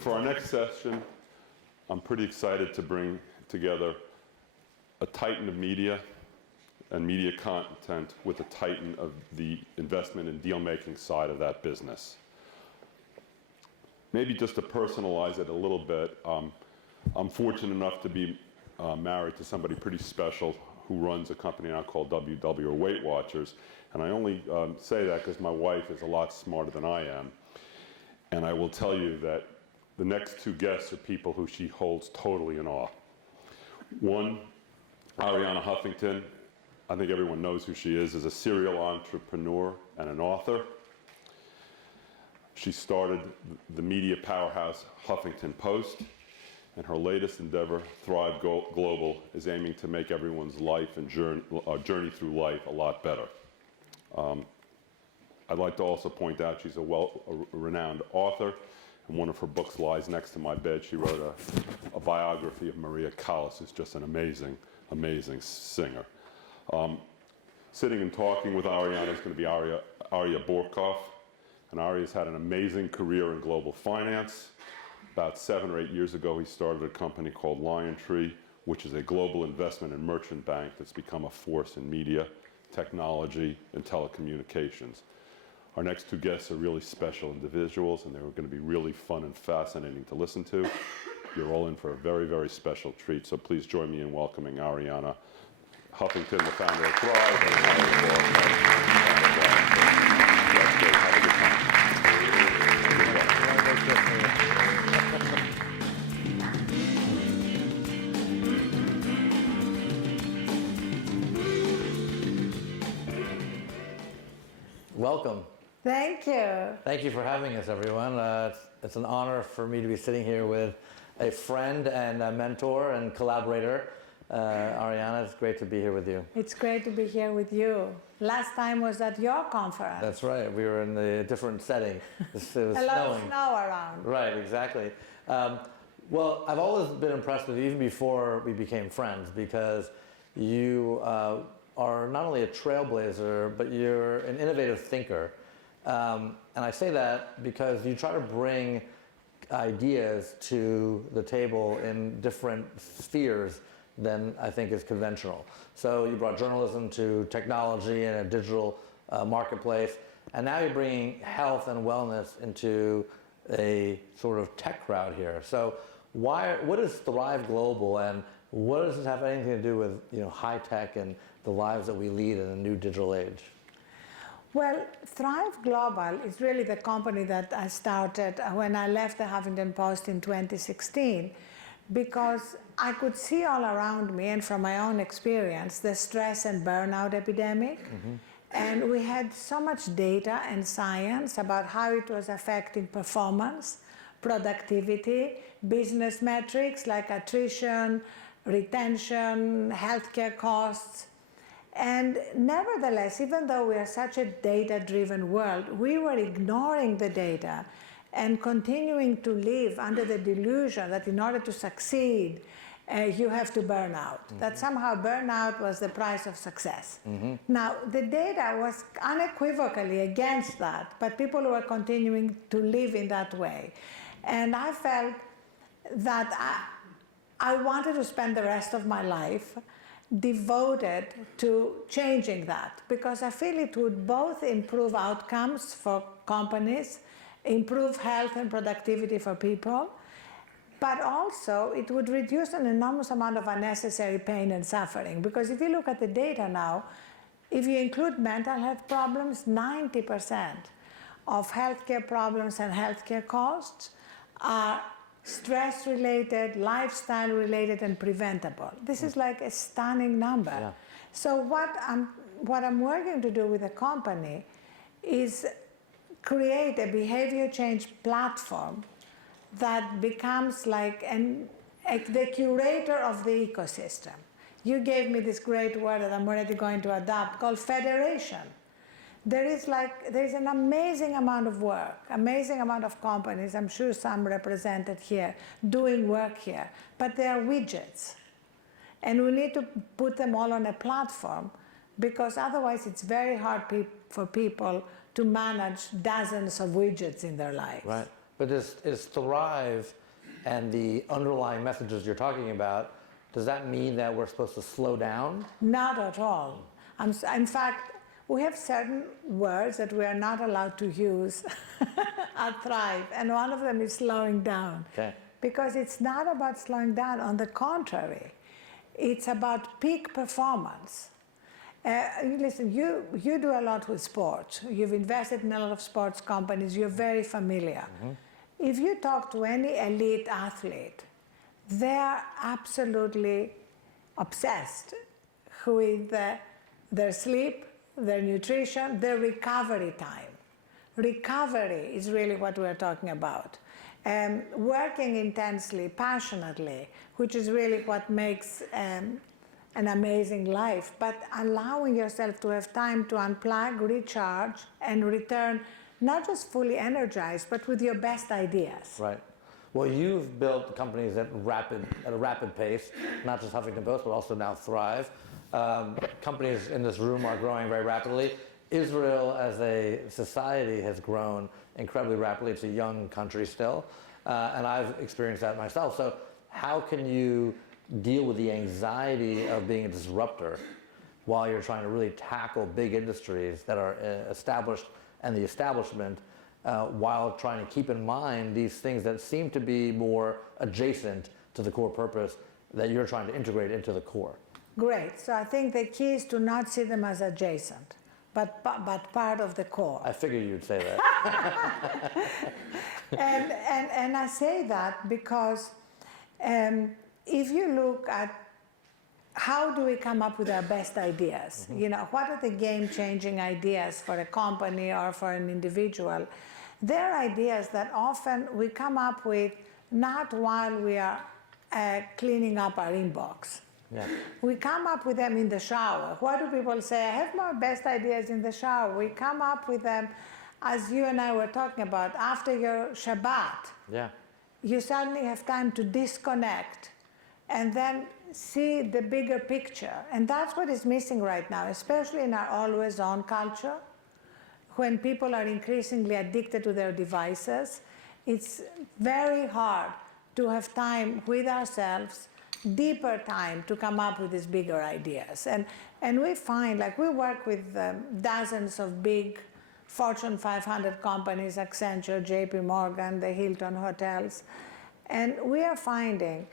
For our next session, I'm pretty excited to bring together a titan of media and media content with a titan of the investment and deal-making side of that business. Maybe just to personalize it a little bit, I'm fortunate enough to be married to somebody pretty special who runs a company now called WW, or Weight Watchers. And I only say that because my wife is a lot smarter than I am. And I will tell you that the next two guests are people who she holds totally in awe. One, Arianna Huffington, I think everyone knows who she is a serial entrepreneur and an author. She started the media powerhouse Huffington Post, and her latest endeavor, Thrive Global, is aiming to make everyone's life and journey through life a lot better. I'd like to also point out she's a renowned author, and one of her books lies next to my bed. She wrote a biography of Maria Callas, who's just an amazing, amazing singer. Sitting and talking with Arianna is going to be Aryeh Bourkoff, and Aryeh's had an amazing career in global finance. About 7 or 8 years ago, he started a company called LionTree, which is a global investment and merchant bank that's become a force in media, technology, and telecommunications. Our next two guests are really special individuals, and they're going to be really fun and fascinating to listen to. You're all in for a very, very special treat, so please join me in welcoming Arianna Huffington, the founder of Thrive, and Aryeh Bourkoff. Have a good time. Welcome. Thank you. Thank you for having us, everyone. It's an honor for me to be sitting here with a friend and a mentor and collaborator. Arianna, it's great to be here with you. It's great to be here with you. Last time was at your conference. That's right. We were in a different setting. It was a snowing. lot of snow around. Right, exactly. Well, I've always been impressed with you, even before we became friends, because you are not only a trailblazer, but you're an innovative thinker. And I say that because you try to bring ideas to the table in different spheres than I think is conventional. So you brought journalism to technology and a digital marketplace, and now you're bringing health and wellness into a sort of tech crowd here. So what is Thrive Global, and what does it have anything to do with high tech and the lives that we lead in a new digital age? Well, Thrive Global is really the company that I started when I left the Huffington Post in 2016, because I could see all around me, and from my own experience, the stress and burnout epidemic. Mm-hmm. And we had so much data and science about how it was affecting performance, productivity, business metrics like attrition, retention, healthcare costs. And nevertheless, even though we are such a data-driven world, we were ignoring the data and continuing to live under the delusion that in order to succeed, you have to burn out. Mm-hmm. That somehow burnout was the price of success. Mm-hmm. Now, the data was unequivocally against that, but people were continuing to live in that way. And I felt that I wanted to spend the rest of my life devoted to changing that, because I feel it would both improve outcomes for companies, improve health and productivity for people, but also it would reduce an enormous amount of unnecessary pain and suffering. Because if you look at the data now, if you include mental health problems, 90% of healthcare problems and healthcare costs are stress-related, lifestyle-related, and preventable. This is like a stunning number. Yeah. So what I'm working to do with the company is create a behavior change platform that becomes like the curator of the ecosystem. You gave me this great word that I'm already going to adopt called federation. There is an amazing amount of work, amazing amount of companies, I'm sure some represented here, doing work here, but they are widgets. And we need to put them all on a platform, because otherwise it's very hard for people to manage dozens of widgets in their lives. Right. But is Thrive and the underlying messages you're talking about, does that mean that we're supposed to slow down? Not at all. In fact, we have certain words that we are not allowed to use at Thrive, and one of them is slowing down. Okay. Because it's not about slowing down. On the contrary, it's about peak performance. Listen, you do a lot with sports. You've invested in a lot of sports companies. You're very familiar. Mm-hmm. If you talk to any elite athlete, they're absolutely obsessed with their sleep, their nutrition, their recovery time. Recovery is really what we're talking about. Working intensely, passionately, which is really what makes an amazing life, but allowing yourself to have time to unplug, recharge, and return not just fully energized, but with your best ideas. Right. Well, you've built companies at a rapid pace, not just Huffington Post, but also now Thrive. Companies in this room are growing very rapidly. Israel as a society has grown incredibly rapidly. It's a young country still, and I've experienced that myself. So how can you deal with the anxiety of being a disruptor while you're trying to really tackle big industries that are established and the establishment, while trying to keep in mind these things that seem to be more adjacent to the core purpose that you're trying to integrate into the core? Great. So I think the key is to not see them as adjacent, but part of the core. I figured you'd say that. and I say that because if you look at how do we come up with our best ideas, mm-hmm. What are the game-changing ideas for a company or for an individual? They're ideas that often we come up with not while we are cleaning up our inbox. Yeah. We come up with them in the shower. What do people say? I have my best ideas in the shower. We come up with them, as you and I were talking about, after your Shabbat. Yeah. You suddenly have time to disconnect and then see the bigger picture. And that's what is missing right now, especially in our always-on culture, when people are increasingly addicted to their devices. It's very hard to have time with ourselves, deeper time to come up with these bigger ideas. And we find, like, we work with dozens of big Fortune 500 companies, Accenture, JP Morgan, the Hilton hotels, and we are finding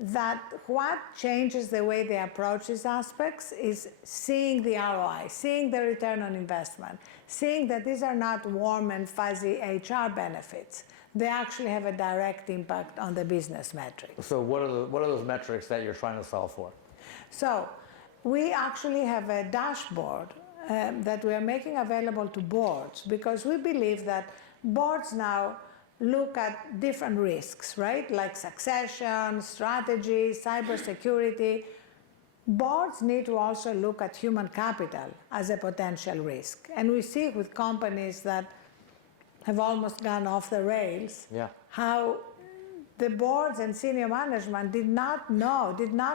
that what changes the way they approach these aspects is seeing the ROI, seeing the return on investment, seeing that these are not warm and fuzzy HR benefits. They actually have a direct impact on the business metrics. So what are those metrics that you're trying to solve for? So we actually have a dashboard that we are making available to boards, because we believe that boards now look at different risks, right? Like succession, strategy, cybersecurity. Boards need to also look at human capital as a potential risk. And we see with companies that have almost gone off the rails, yeah. how the boards and senior management did not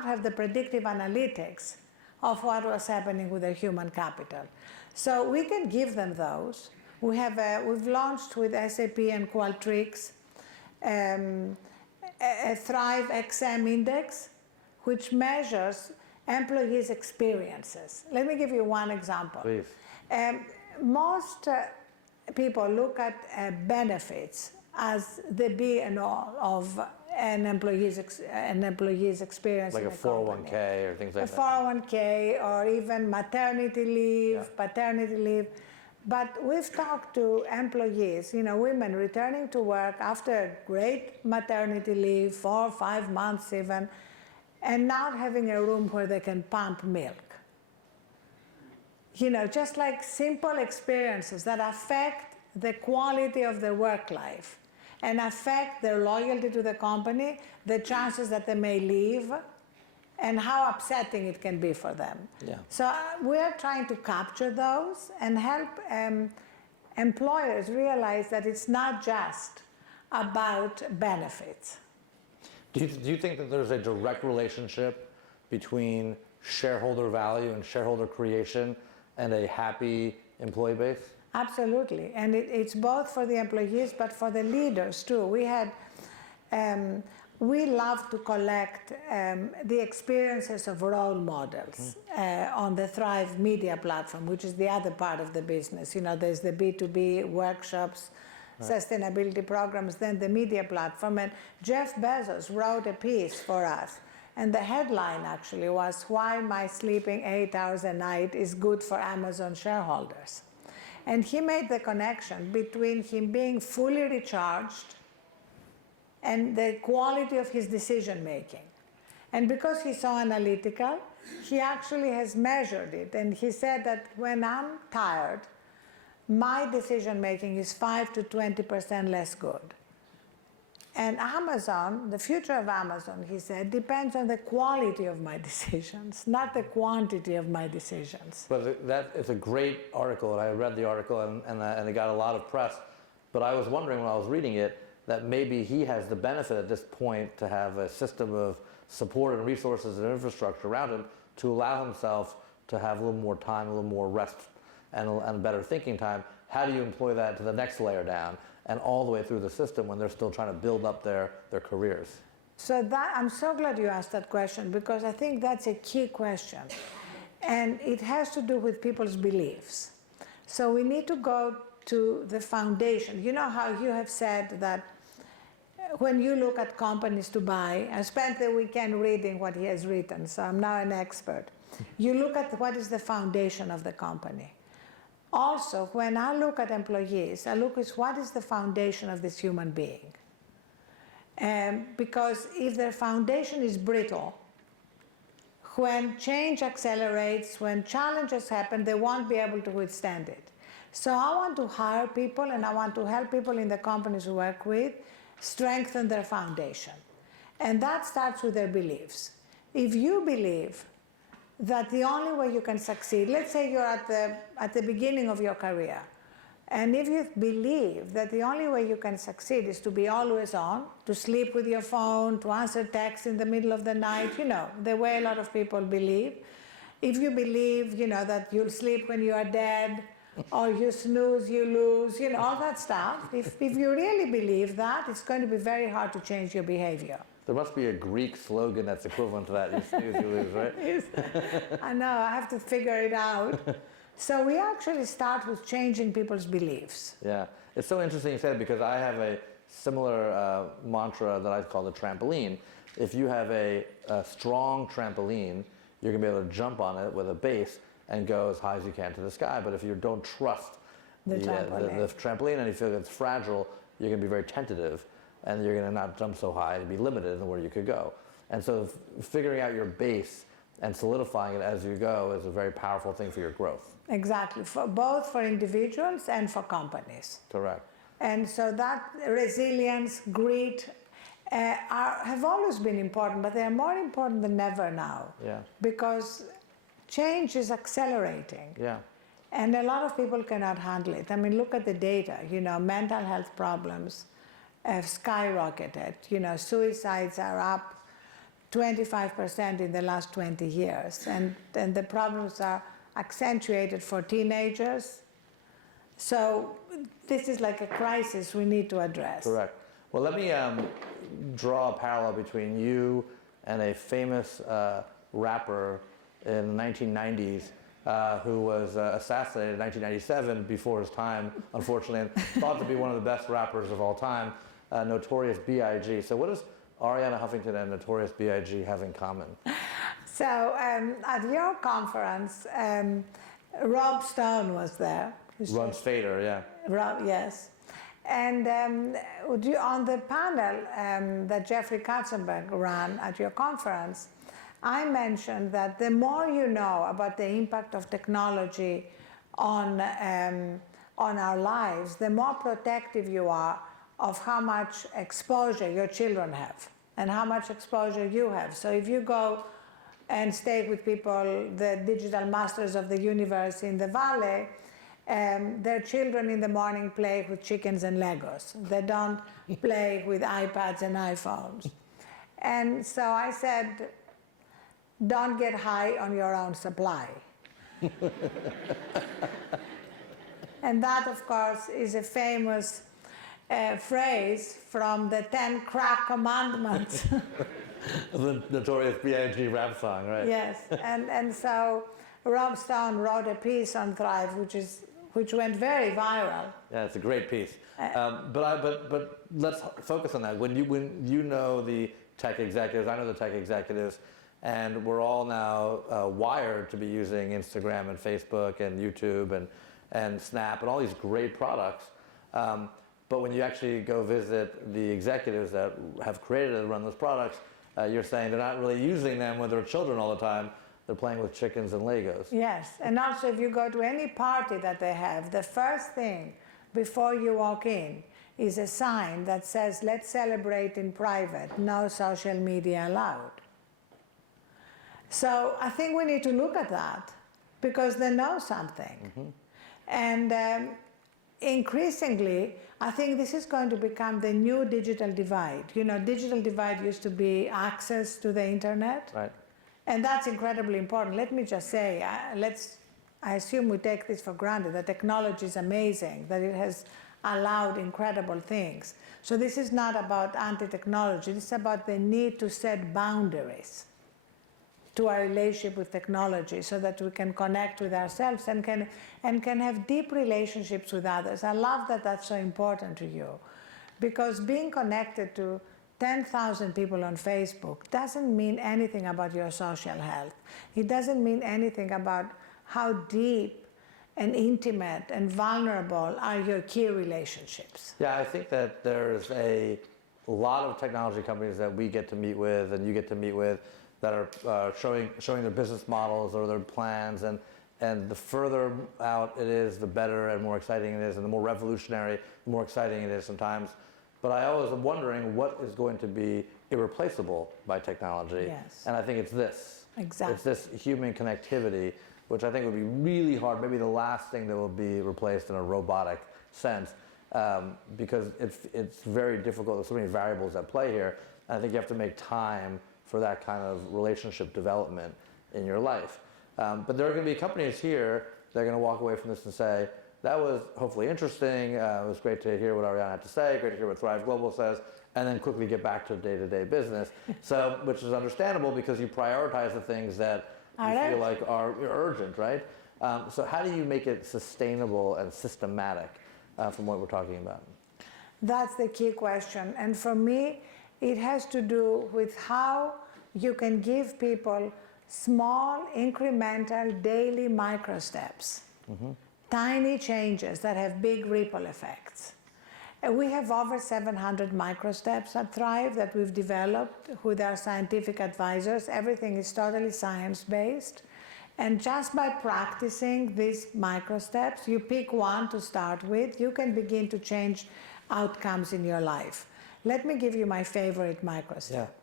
have the predictive analytics of what was happening with their human capital. So we can give them those. We've launched with SAP and Qualtrics a Thrive XM index, which measures employees' experiences. Let me give you one example. Please. Most people look at benefits as the be and all of an employee's experience. Like in a 401k or things like that. A 401k or even maternity leave, Yeah. paternity leave. But we've talked to employees, women returning to work after great maternity leave, 4 or 5 months even, and not having a room where they can pump milk. Just like simple experiences that affect the quality of their work life and affect their loyalty to the company, the chances that they may leave, and how upsetting it can be for them. Yeah. So we're trying to capture those and help employers realize that it's not just about benefits. Do you think that there's a direct relationship between shareholder value and shareholder creation and a happy employee base? Absolutely, and it's both for the employees but for the leaders too. We love to collect the experiences of role models on the Thrive Media platform, which is the other part of the business. You know, there's the B2B workshops, sustainability programs, then the media platform. And Jeff Bezos wrote a piece for us. And the headline actually was, "Why My Sleeping 8 Hours a Night is Good for Amazon Shareholders." And he made the connection between him being fully recharged and the quality of his decision making. And because he's so analytical, he actually has measured it. And he said that when I'm tired, my decision making is 5 to 20% less good. And Amazon, the future of Amazon, he said, depends on the quality of my decisions, not the quantity of my decisions. But that it's a great article, and I read the article, and it got a lot of press. But I was wondering when I was reading it that maybe he has the benefit at this point to have a system of support and resources and infrastructure around him to allow himself to have a little more time, a little more rest, and better thinking time. How do you employ that to the next layer down and all the way through the system when they're still trying to build up their careers? So that, I'm so glad you asked that question, because I think that's a key question. And it has to do with people's beliefs. So we need to go to the foundation. You know how you have said that when you look at companies to buy, I spent the weekend reading what he has written, so I'm now an expert. You look at what is the foundation of the company. Also, when I look at employees, I look at what is the foundation of this human being. Because if their foundation is brittle, when change accelerates, when challenges happen, they won't be able to withstand it. So I want to hire people, and I want to help people in the companies we work with strengthen their foundation. And that starts with their beliefs. If you believe that the only way you can succeed, let's say you're at the beginning of your career, and if you believe that the only way you can succeed is to be always on, to sleep with your phone, to answer texts in the middle of the night, you know, the way a lot of people believe. If you believe, you know, that you'll sleep when you are dead, or you snooze, you lose, you know, all that stuff. If you really believe that, it's going to be very hard to change your behavior. There must be a Greek slogan that's equivalent to that. You snooze, you lose, right? I know, I have to figure it out. So we actually start with changing people's beliefs. Yeah, it's so interesting you said it, because I have a similar mantra that I call the trampoline. If you have a strong trampoline, you're going to be able to jump on it with a base and go as high as you can to the sky. But if you don't trust the trampoline and you feel it's fragile, you're going to be very tentative, and you're going to not jump so high and be limited in where you could go. And so figuring out your base and solidifying it as you go is a very powerful thing for your growth. Exactly, both for individuals and for companies. Correct. And so that resilience, grit, have always been important, but they are more important than ever now. Yeah. Because change is accelerating. Yeah. And a lot of people cannot handle it. I mean, look at the data. You know, mental health problems have skyrocketed. You know, suicides are up 25% in the last 20 years. And the problems are accentuated for teenagers. So this is like a crisis we need to address. Correct. Well, let me draw a parallel between you and a famous rapper in the 1990s who was assassinated in 1997 before his time, unfortunately, and thought to be one of the best rappers of all time, Notorious B.I.G. So what does Arianna Huffington and Notorious B.I.G. have in common? So at your conference, Rob Stone was there. Runs Fader, yeah. Rob, yes. And on the panel that Jeffrey Katzenberg ran at your conference, I mentioned that the more you know about the impact of technology on our lives, the more protective you are of how much exposure your children have and how much exposure you have. So if you go and stay with people, the digital masters of the universe in the valley, their children in the morning play with chickens and Legos. They don't play with iPads and iPhones. And so I said, don't get high on your own supply. And that, of course, is a famous phrase from the 10 Crack Commandments. The notorious B.I.G. rap song, right? Yes, and so Rob Stone wrote a piece on Thrive, which went very viral. Yeah, it's a great piece. But let's focus on that. When you know the tech executives, I know the tech executives, and we're all now wired to be using Instagram and Facebook and YouTube and Snap and all these great products. But when you actually go visit the executives that have created and run those products, you're saying they're not really using them with their children all the time. They're playing with chickens and Legos. Yes, and also if you go to any party that they have, the first thing before you walk in is a sign that says, let's celebrate in private, no social media allowed. So I think we need to look at that because they know something. Mm-hmm. And increasingly, I think this is going to become the new digital divide. You know, digital divide used to be access to the internet. Right. And that's incredibly important. Let me just say, I assume we take this for granted. The technology is amazing, that it has allowed incredible things. So this is not about anti-technology. This is about the need to set boundaries to our relationship with technology so that we can connect with ourselves and can have deep relationships with others. I love that that's so important to you, because being connected to 10,000 people on Facebook doesn't mean anything about your social health. It doesn't mean anything about how deep and intimate and vulnerable are your key relationships. Yeah, I think that there's a lot of technology companies that we get to meet with and you get to meet with that are showing their business models or their plans, and the further out it is, the better and more exciting it is, and the more revolutionary, the more exciting it is sometimes. But I always am wondering what is going to be irreplaceable by technology. Yes. And I think it's this. Exactly. It's this human connectivity, which I think would be really hard, maybe the last thing that will be replaced in a robotic sense, because it's very difficult. There's so many variables at play here. And I think you have to make time for that kind of relationship development in your life. But there are going to be companies here that are going to walk away from this and say, that was hopefully interesting. It was great to hear what Arianna had to say, great to hear what Thrive Global says, and then quickly get back to day-to-day business. So, which is understandable because you prioritize the things that you feel like are urgent, right? So how do you make it sustainable and systematic from what we're talking about? That's the key question. And for me, it has to do with how you can give people small, incremental, daily micro steps. Mm-hmm. Tiny changes that have big ripple effects. We have over 700 micro steps at Thrive that we've developed with our scientific advisors. Everything is totally science-based. And just by practicing these micro steps, you pick one to start with, you can begin to change outcomes in your life. Let me give you my favorite micro step. Yeah.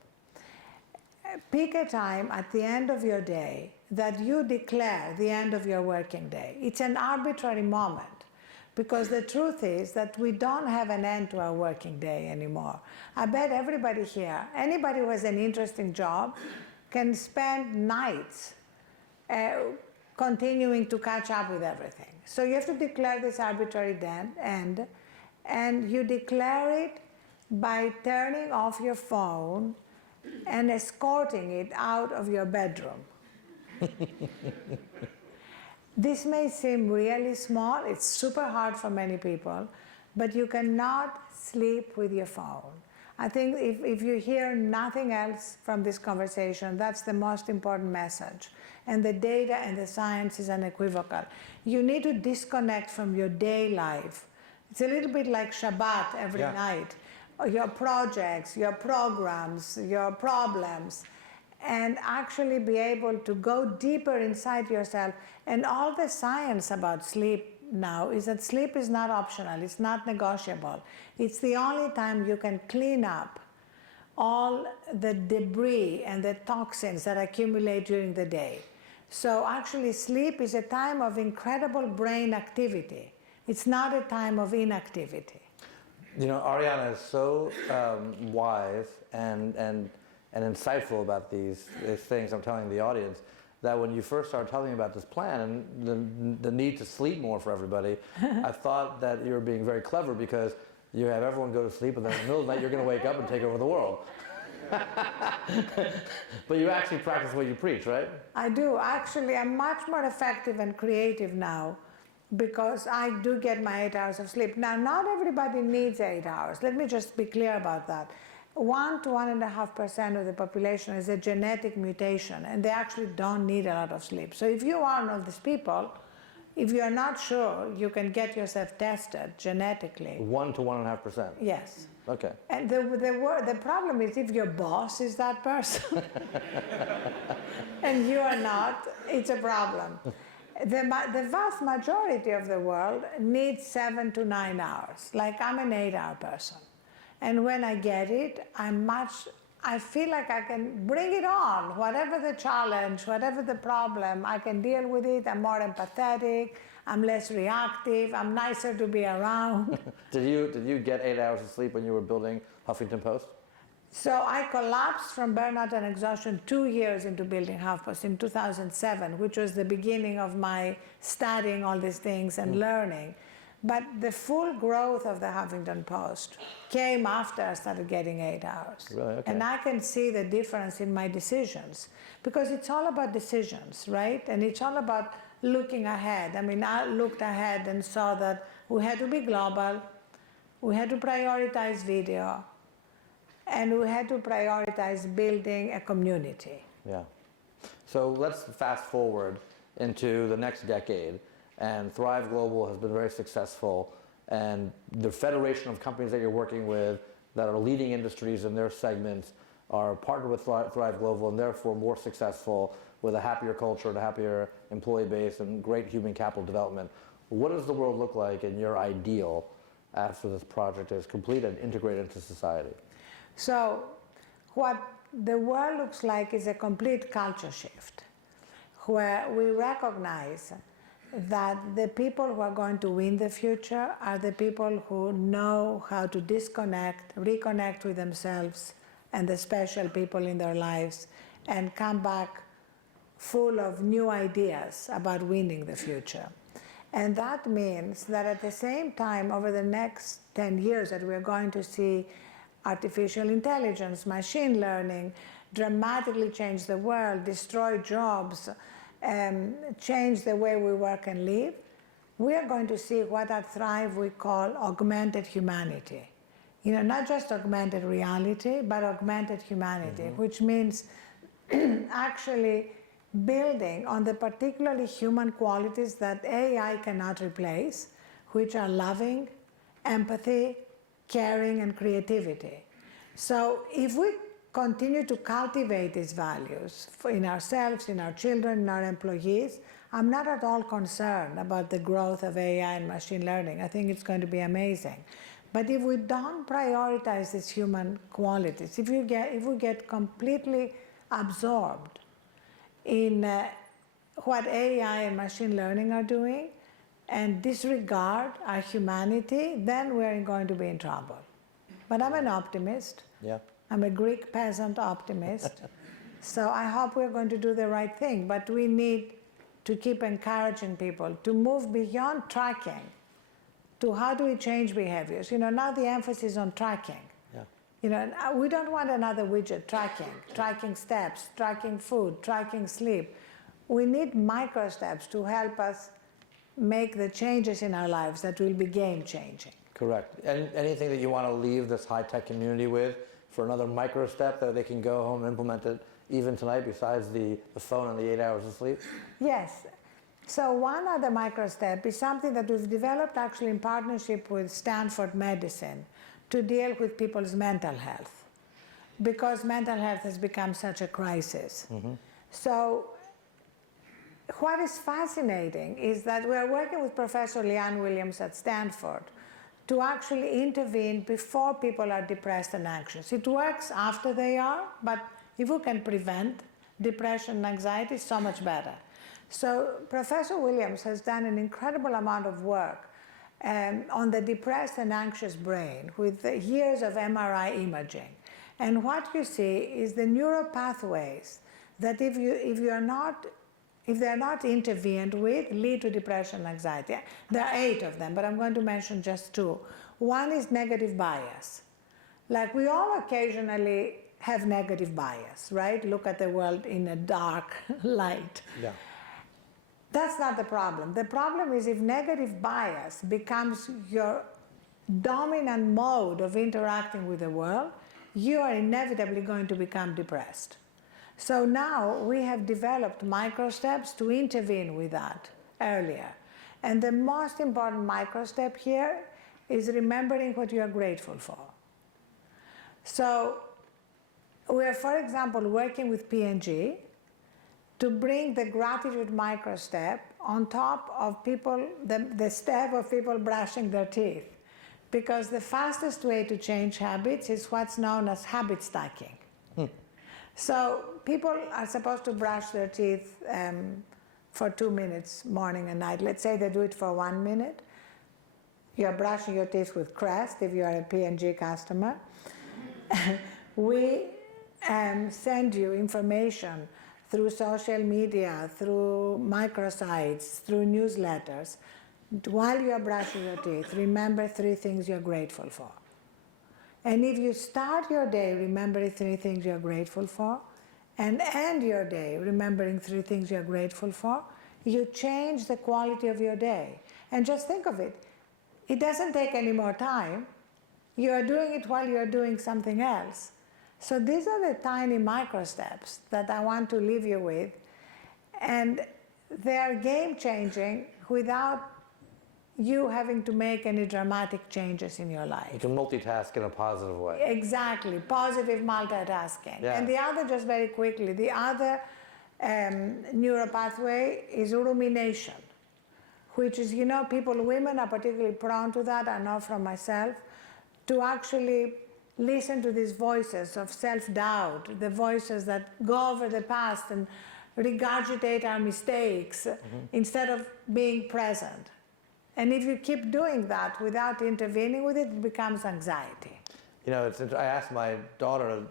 Pick a time at the end of your day that you declare the end of your working day. It's an arbitrary moment, because the truth is that we don't have an end to our working day anymore. I bet everybody here, anybody who has an interesting job, can spend nights continuing to catch up with everything. So you have to declare this arbitrary end, and you declare it by turning off your phone and escorting it out of your bedroom. This may seem really small, it's super hard for many people, but you cannot sleep with your phone. I think if you hear nothing else from this conversation, that's the most important message. And the data and the science is unequivocal. You need to disconnect from your day life. It's a little bit like Shabbat every night. Your projects, your programs, your problems, and actually be able to go deeper inside yourself. And all the science about sleep now is that sleep is not optional, it's not negotiable. It's the only time you can clean up all the debris and the toxins that accumulate during the day. So actually sleep is a time of incredible brain activity. It's not a time of inactivity. You know, Arianna is so wise and insightful about these things. I'm telling the audience, that when you first started telling me about this plan and the need to sleep more for everybody, I thought that you were being very clever because you have everyone go to sleep and then in the middle of the night you're going to wake up and take over the world. But you actually practice what you preach, right? I do. Actually, I'm much more effective and creative now because I do get my 8 hours of sleep. Now, not everybody needs 8 hours. Let me just be clear about that. 1 to 1.5% of the population is a genetic mutation, and they actually don't need a lot of sleep. So if you are one of these people, if you are not sure, you can get yourself tested genetically. 1 to 1.5%. Yes. Okay. And the problem is if your boss is that person and you are not, it's a problem. The vast majority of the world needs 7 to 9 hours. Like I'm an 8-hour person. And when I get it, I feel like I can bring it on. Whatever the challenge, whatever the problem, I can deal with it. I'm more empathetic. I'm less reactive. I'm nicer to be around. Did you get 8 hours of sleep when you were building Huffington Post? So I collapsed from burnout and exhaustion 2 years into building HuffPost in 2007, which was the beginning of my studying all these things and learning. But the full growth of the Huffington Post came after I started getting 8 hours. Really? Okay. And I can see the difference in my decisions because it's all about decisions, right? And it's all about looking ahead. I mean, I looked ahead and saw that we had to be global, we had to prioritize video, and we had to prioritize building a community. Yeah. So let's fast forward into the next decade. And Thrive Global has been very successful. And the federation of companies that you're working with that are leading industries in their segments are partnered with Thrive Global and therefore more successful with a happier culture and a happier employee base and great human capital development. What does the world look like in your ideal after this project is complete and integrated into society? So what the world looks like is a complete culture shift where we recognize that the people who are going to win the future are the people who know how to disconnect, reconnect with themselves and the special people in their lives and come back full of new ideas about winning the future. And that means that at the same time, over the next 10 years, that we're going to see artificial intelligence, machine learning, dramatically change the world, destroy jobs, change the way we work and live, we are going to see what at Thrive we call augmented humanity. You know, not just augmented reality, but augmented humanity, which means actually building on the particularly human qualities that AI cannot replace, which are loving, empathy, caring, and creativity. So if we continue to cultivate these values in ourselves, in our children, in our employees, I'm not at all concerned about the growth of AI and machine learning. I think it's going to be amazing. But if we don't prioritize these human qualities, if we get completely absorbed in what AI and machine learning are doing and disregard our humanity, then we're going to be in trouble. But I'm an optimist. Yeah. I'm a Greek peasant optimist. So I hope we're going to do the right thing. But we need to keep encouraging people to move beyond tracking to how do we change behaviors. You know, now the emphasis on tracking. Yeah. You know, we don't want another widget tracking steps, tracking food, tracking sleep. We need micro steps to help us make the changes in our lives that will be game-changing. Correct. And anything that you want to leave this high-tech community with for another micro step that they can go home and implement it even tonight besides the phone and the 8 hours of sleep? Yes. So one other micro step is something that we've developed actually in partnership with Stanford Medicine to deal with people's mental health, because mental health has become such a crisis. So what is fascinating is that we are working with Professor Leanne Williams at Stanford to actually intervene before people are depressed and anxious. It works after they are, but if we can prevent depression and anxiety, so much better. So Professor Williams has done an incredible amount of work on the depressed and anxious brain with years of MRI imaging. And what you see is the neural pathways that if you are not if they're not intervened with, lead to depression and anxiety. There are 8 of them, but I'm going to mention just 2. One is negative bias. Like we all occasionally have negative bias, right? Look at the world in a dark light. Yeah. That's not the problem. The problem is if negative bias becomes your dominant mode of interacting with the world, you are inevitably going to become depressed. So now we have developed micro steps to intervene with that earlier. And the most important micro step here is remembering what you are grateful for. So we are, for example, working with P&G to bring the gratitude micro step on top of people, the step of people brushing their teeth. Because the fastest way to change habits is what's known as habit stacking. So people are supposed to brush their teeth for 2 minutes, morning and night. Let's say they do it for 1 minute. You're brushing your teeth with Crest if you're a P&G customer. We send you information through social media, through microsites, through newsletters. While you are brushing your teeth, remember 3 things you're grateful for. And if you start your day remembering 3 things you're grateful for, and end your day remembering 3 things you're grateful for, you change the quality of your day. And just think of it. It doesn't take any more time. You are doing it while you're doing something else. So these are the tiny micro steps that I want to leave you with. And they are game-changing without you having to make any dramatic changes in your life. You can multitask in a positive way. Exactly, positive multitasking. Yeah. And the other, just very quickly, the other neuropathway is rumination, which is, you know, women are particularly prone to that, I know from myself, to actually listen to these voices of self-doubt, the voices that go over the past and regurgitate our mistakes instead of being present. And if you keep doing that without intervening with it, it becomes anxiety. You know, I asked my daughter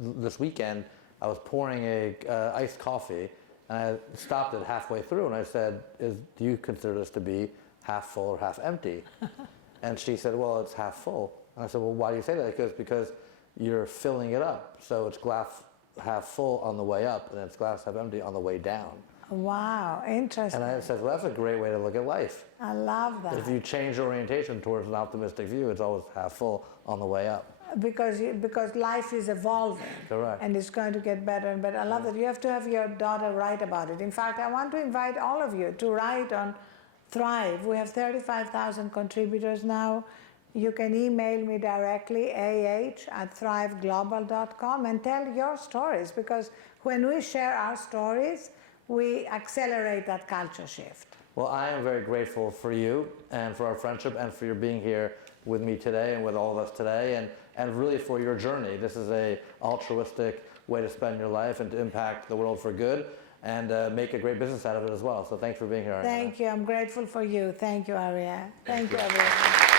this weekend, I was pouring a iced coffee, and I stopped it halfway through, and I said, do you consider this to be half full or half empty? And she said, well, it's half full. And I said, well, why do you say that? Because you're filling it up. So it's glass half full on the way up, and it's glass half empty on the way down. Wow, interesting. And I said, well, that's a great way to look at life. I love that. If you change orientation towards an optimistic view, it's always half full on the way up. Because life is evolving. Correct. And it's going to get better and better. I love that. You have to have your daughter write about it. In fact, I want to invite all of you to write on Thrive. We have 35,000 contributors now. You can email me directly, ah@thriveglobal.com, and tell your stories, because when we share our stories, we accelerate that culture shift. Well, I am very grateful for you and for our friendship and for your being here with me today and with all of us today, and really for your journey. This is a altruistic way to spend your life and to impact the world for good and make a great business out of it as well. So thanks for being here, Arianna. Thank you. I'm grateful for you. Thank you, Aryeh. Thank you, everyone.